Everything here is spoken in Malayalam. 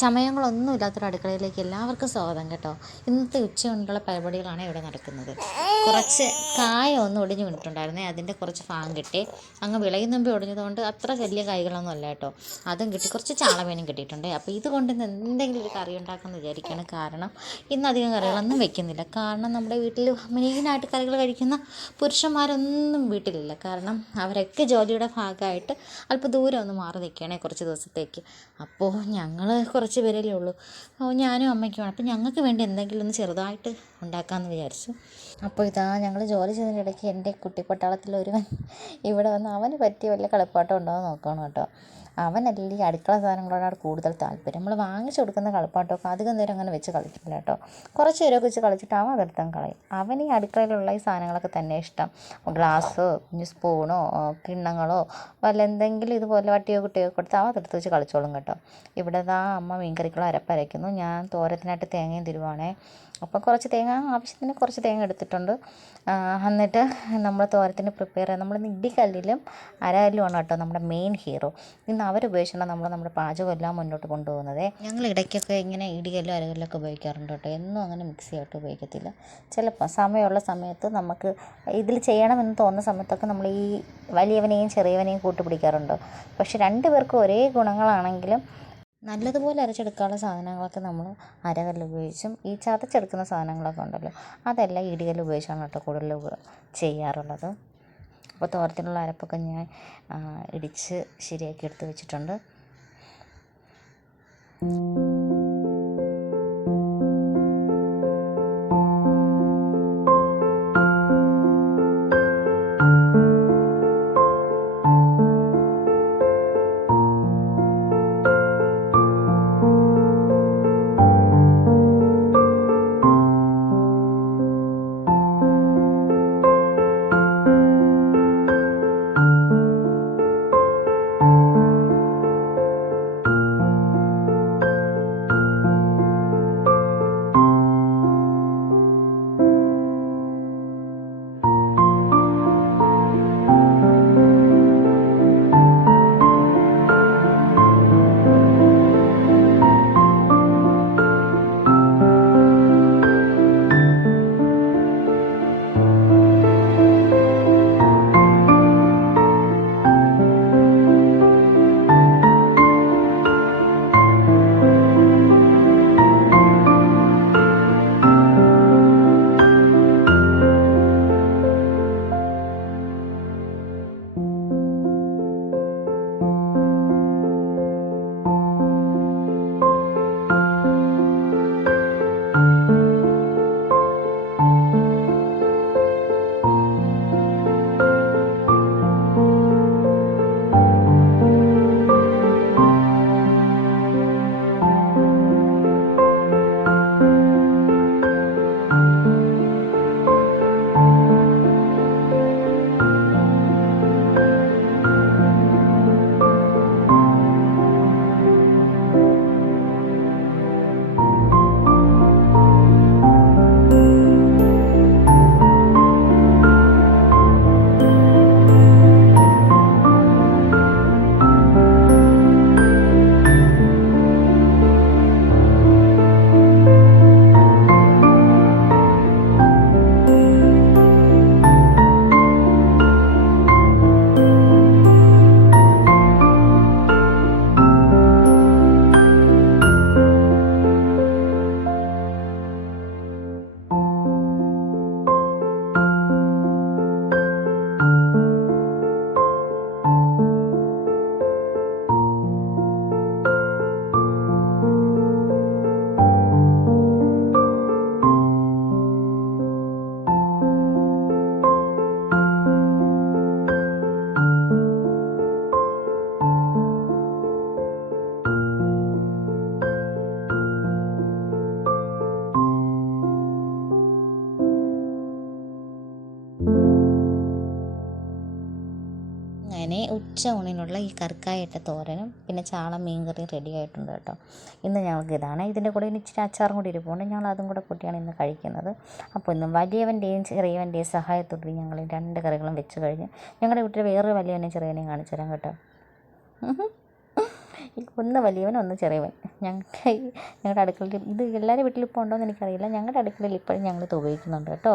ചമയങ്ങളൊന്നും ഇല്ലാത്തൊരു അടുക്കളയിലേക്ക് എല്ലാവർക്കും സ്വാഗതം കേട്ടോ. ഇന്നത്തെ ഉച്ചകൊണ്ടുള്ള പരിപാടികളാണ് ഇവിടെ നടക്കുന്നത്. കുറച്ച് കായ ഒന്ന് ഒടിഞ്ഞു വീണിട്ടുണ്ടായിരുന്നേ, അതിൻ്റെ കുറച്ച് ഭാഗം കിട്ടി. അങ്ങ് വിളയും മുമ്പേ ഒടിഞ്ഞതുകൊണ്ട് അത്ര വലിയ കായ്കളൊന്നും അല്ല കേട്ടോ. അതും കിട്ടി, കുറച്ച് ചാളമീനും കിട്ടിയിട്ടുണ്ട്. അപ്പോൾ ഇതുകൊണ്ട് ഇന്ന് എന്തെങ്കിലും ഒരു കറി ഉണ്ടാക്കാമെന്ന് വിചാരിക്കുകയാണ്. കാരണം ഇന്നധികം കറികളൊന്നും വെക്കുന്നില്ല. കാരണം നമ്മുടെ വീട്ടിൽ മെയിനായിട്ട് കറികൾ കഴിക്കുന്ന പുരുഷന്മാരൊന്നും വീട്ടിലില്ല. കാരണം അവരൊക്കെ ജോലിയുടെ ഭാഗമായിട്ട് അല്പം ദൂരം ഒന്ന് മാറി നിൽക്കുകയാണെങ്കിൽ കുറച്ച് ദിവസത്തേക്ക്. അപ്പോൾ ഞങ്ങൾ കുറച്ച് പേരല്ലേ ഉള്ളൂ, ഞാനും അമ്മയ്ക്കുമാണ്. അപ്പോൾ ഞങ്ങൾക്ക് വേണ്ടി എന്തെങ്കിലും ഒന്ന് ചെറുതായിട്ട് ഉണ്ടാക്കാമെന്ന് വിചാരിച്ചു. അപ്പോൾ ഇതാ ഞങ്ങൾ ജോലി ചെയ്തതിനിടയ്ക്ക് എൻ്റെ കുട്ടിപ്പട്ടാളത്തിലൊരുവൻ ഇവിടെ വന്ന് അവന് പറ്റിയ വല്ല കളിപ്പാട്ടം ഉണ്ടോ എന്ന് നോക്കണം കേട്ടോ. അവനല്ലേ ഈ അടുക്കള സാധനങ്ങളോടാണ് കൂടുതൽ താല്പര്യം. നമ്മൾ വാങ്ങിച്ചു കൊടുക്കുന്ന കളിപ്പാട്ടമൊക്കെ അധികം നേരം അങ്ങനെ വെച്ച് കളിക്കില്ല കേട്ടോ. കുറച്ച് നേരമൊക്കെ വെച്ച് കളിച്ചിട്ട് അവൻ അതെടുത്താൽ കളയും. അവൻ ഈ അടുക്കളയിലുള്ള ഈ സാധനങ്ങളൊക്കെ തന്നെ ഇഷ്ടം. ഗ്ലാസ്സോ കുഞ്ഞ് സ്പൂണോ കിണ്ണങ്ങളോ വല്ല എന്തെങ്കിലും ഇതുപോലെ വട്ടിയോ കുട്ടിയോ കൊടുത്ത് അവൻ അതെടുത്ത് വെച്ച് കളിച്ചോളും കേട്ടോ. ഇവിടെ അമ്മ മീൻകറിക്കുള്ള അരപ്പരയ്ക്കുന്നു. ഞാൻ തോരത്തിനായിട്ട് തേങ്ങയും തിരുവാണേ. അപ്പോൾ കുറച്ച് തേങ്ങ, ആവശ്യത്തിന് കുറച്ച് തേങ്ങ എടുത്തിട്ടുണ്ട്. എന്നിട്ട് നമ്മൾ തോരത്തിന് പ്രിപ്പയർ ചെയ്യാം. നമ്മൾ ഇടിക്കല്ലിലും അരകല്ലുമാണ് കേട്ടോ നമ്മുടെ മെയിൻ ഹീറോ. ഇന്ന് അവരുപയോഗിച്ചാണ് നമ്മുടെ പാചകം എല്ലാം മുന്നോട്ട് കൊണ്ടുപോകുന്നത്. ഞങ്ങൾ ഇടയ്ക്കൊക്കെ ഇങ്ങനെ ഇടികല്ലും അരകല്ലൊക്കെ ഉപയോഗിക്കാറുണ്ട് കേട്ടോ. എന്നും അങ്ങനെ മിക്സി ആയിട്ട് ഉപയോഗിക്കത്തില്ല. ചിലപ്പോൾ സമയമുള്ള സമയത്ത് നമുക്ക് ഇതിൽ ചെയ്യണമെന്ന് തോന്നുന്ന സമയത്തൊക്കെ നമ്മൾ ഈ വലിയവനെയും ചെറിയവനെയും കൂട്ടുപിടിക്കാറുണ്ട്. പക്ഷെ രണ്ടുപേർക്കും ഒരേ ഗുണങ്ങളാണെങ്കിലും നല്ലതുപോലെ അരച്ചെടുക്കാനുള്ള സാധനങ്ങളൊക്കെ നമ്മൾ അരകല്ല് ഉപയോഗിച്ചും ഈ ചതച്ചെടുക്കുന്ന സാധനങ്ങളൊക്കെ ഉണ്ടല്ലോ അതെല്ലാം ഇടികല്ല് ഉപയോഗിച്ചാണ് കേട്ടോ കൂടുതൽ ചെയ്യാറുള്ളത്. അപ്പോൾ തോരത്തിനുള്ള അരപ്പൊക്കെ ഞാൻ ഇടിച്ച് ശരിയാക്കി എടുത്ത് വെച്ചിട്ടുണ്ട്. അങ്ങനെ ഉച്ച ഊണിനുള്ള ഈ കറിക്കായിട്ട തോരനും പിന്നെ ചാള മീൻകറിയും റെഡി ആയിട്ടുണ്ട് കേട്ടോ. ഇന്ന് ഞങ്ങൾക്ക് ഇതാണ്. ഇതിൻ്റെ കൂടെ ഇനി ഇച്ചിരി അച്ചാറും കൂടി ഇരിപ്പുണ്ട്. ഞങ്ങൾ അതും കൂടെ കൂട്ടിയാണ് ഇന്ന് കഴിക്കുന്നത്. അപ്പോൾ ഇന്ന് വലിയവൻ്റെയും ചെറിയവൻ്റെയും സഹായത്തോടെ ഞങ്ങൾ 2 കറികളും വെച്ച് കഴിഞ്ഞ് ഞങ്ങളുടെ വീട്ടിൽ വേറൊരു വലിയവനെയും ചെറിയവനെയും കാണിച്ചു തരാം കേട്ടോ. ഒന്ന് വലിയവൻ ഒന്ന് ചെറിയവൻ. ഞങ്ങളുടെ അടുക്കളയിൽ ഇത് എല്ലാവരുടെ വീട്ടിലും ഇപ്പോൾ ഉണ്ടോ എന്ന് എനിക്കറിയില്ല. ഞങ്ങളുടെ അടുക്കളയിൽ ഇപ്പോഴും ഞങ്ങളിത് ഉപയോഗിക്കുന്നുണ്ട് കേട്ടോ.